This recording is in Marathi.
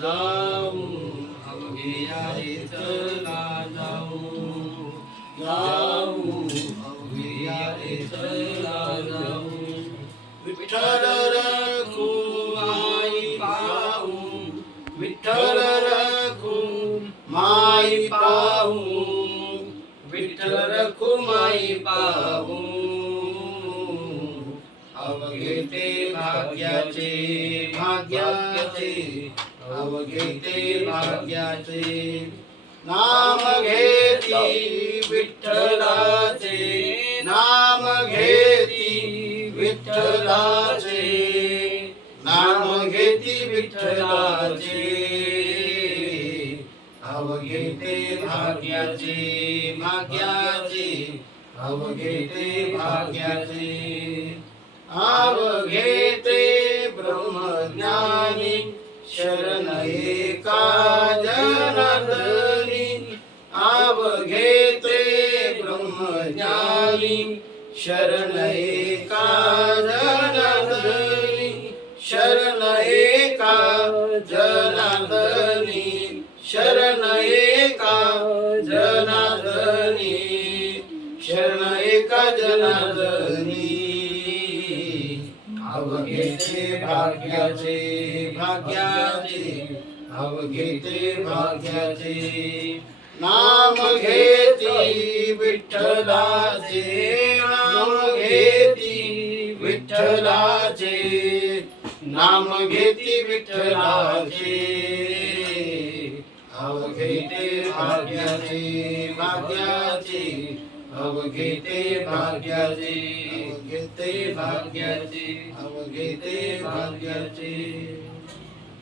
जाऊ अवघिया रे चला जाऊ जाऊ अवघिया रे चला जाऊ विठ्ठल रखुमाई पाहू विठ्ठल रखुमाई पाहू विठ्ठल रखुमाई पाहू अवघे ते भाग्याचे भाग्याचे अवघे ते भाग्याचे नाम घेती विठ्ठलाचे नाम घेती विठ्ठलाचे नाम घेती विठ्ठलाचे अवघे ते भाग्याचे भाग्याचे अवघे ते भाग्याचे अवघे ते ब्रह्मज्ञानी शरण एका जनार्दनी अवघे ते ब्रह्मज्ञानी शरण एका जनार्दनी शरण एका जनार्दनी शरण एका जनार्दनी शरण एका जनार्दनी अवघे ते भाग्याचे भाग्याचे अवघे ते भाग्याचे नाम घेती विठ्ठलाचे नाम घेती विठ्ठलाचे नाम घेती विठ्ठलाचे अवघे ते भाग्याचे भाग्याचे अवघे ते भाग्याचे अवघे ते भाग्याचे अवघे ते भाग्याचे